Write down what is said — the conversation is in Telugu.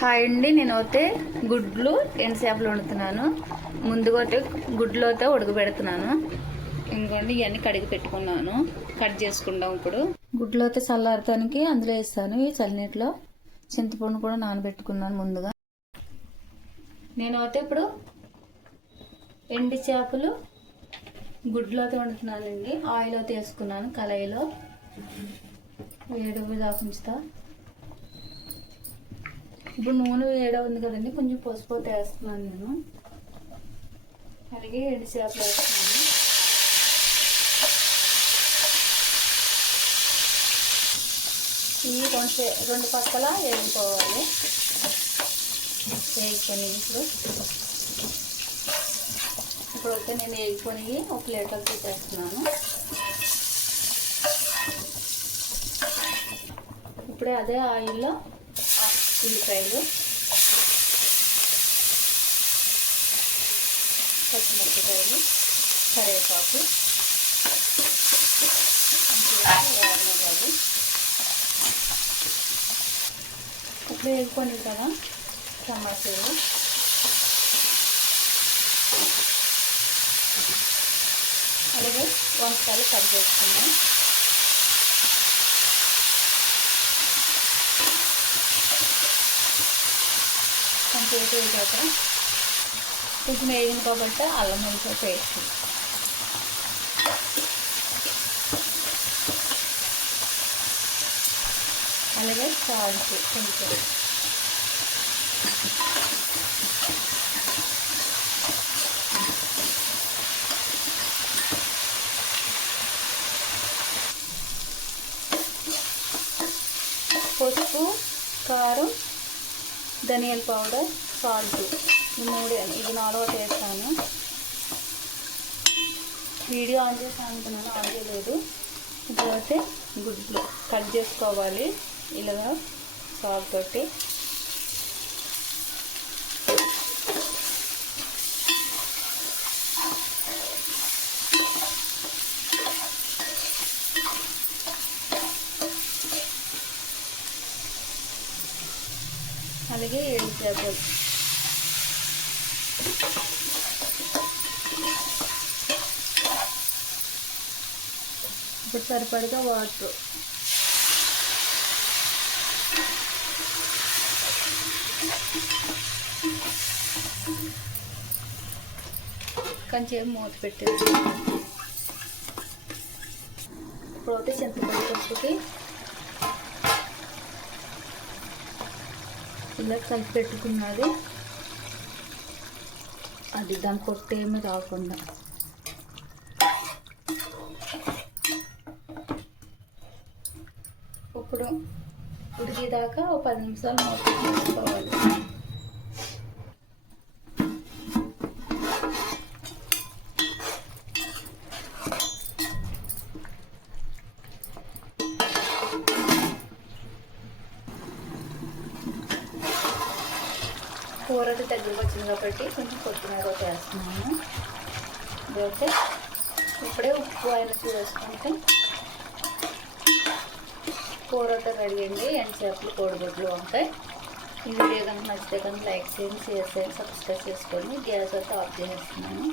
హాయ్ అండి నేనైతే గుడ్లు ఎండు చేపలు వండుతున్నాను. ముందుగా అయితే గుడ్లు అయితే ఉడకబెడుతున్నాను. ఇంకోండి ఇవన్నీ కడిగి పెట్టుకున్నాను. కట్ చేసుకుంటాం ఇప్పుడు. గుడ్లు అయితే చల్లారటానికి అందులో వేస్తాను ఈ చల్లనీటిలో. చింతపండు కూడా నానబెట్టుకున్నాను ముందుగా. నేను అయితే ఇప్పుడు ఎండి చేపలు గుడ్లు అయితే వండుతున్నానండి. ఆయిల్ అయితే వేసుకున్నాను కళాయిలో. వేడి దాకా ఉంచుతా. ఇప్పుడు నూనె వేయడం ఉంది కదండి కొంచెం పసుపు వేస్తున్నాను నేను. అలాగే ఎండు చేపలు వేస్తున్నాను. ఇవి కొంచెం రెండు పక్కల వేసుకోవాలి వేసుకొని ఇప్పుడు ఇప్పుడు అయితే నేను వేసుకొని ఒక ప్లేట్లో తీసేస్తున్నాను. ఇప్పుడే అదే ఆయిల్లో ఉల్లిపాయలు పచ్చిమిరపకాయలు కరివేపాకు వేయాలి ఇప్పుడు వేసుకోండి కదా టమాటాలు. అలాగే వంకాయలు కట్ చేసుకున్నాం కొంచెం వేసాక టిఫిన్ వేగిన కాబట్టి అల్లం వెల్లిపాయ పేస్ట్. అలాగే సాల్ట్ కొంచెం. పసుపు కారం ధనియాల పౌడర్ సాల్ట్. ఈ మూడు ఇది నాలుగో వేస్తాను వీడియో ఆన్ చేసి అనుకున్నాను. ఆన్ చేయలేదు. ఇప్పుడైతే గుడ్లు కట్ చేసుకోవాలి. ఇలాగా సాల్ట్ తోటి. అలాగే ఏడు చేపలు ఇప్పుడు సరిపడగా వాటర్. కొంచెం మూత పెట్టేది ఇప్పుడైతే చింతపండు పప్పుకి ఇలా కలిపి పెట్టుకున్నది. అది దాని కొట్టేమీ రాకుండా. ఇప్పుడు ఉడికేదాకా ఒక పది నిమిషాలు మూత తీసుకోవాలి. కూర అయితే దగ్గరకు వచ్చింది కాబట్టి కొంచెం కొత్తిమీర ఒకటి వేస్తున్నాను ఇదైతే ఇప్పుడే ఉప్పు ఆయన వేసుకుంటే కూర రెడీ అండి. ఎండు చేపలు కోడిగుడ్లు ఉంటాయి. ఈ వీడియో కనుక నచ్చితే కనుక లైక్ చేయండి షేర్ చేయండి సబ్స్క్రైబ్ చేసుకోండి. గ్యాస్ అయితే ఆఫ్ చేసేస్తున్నాను.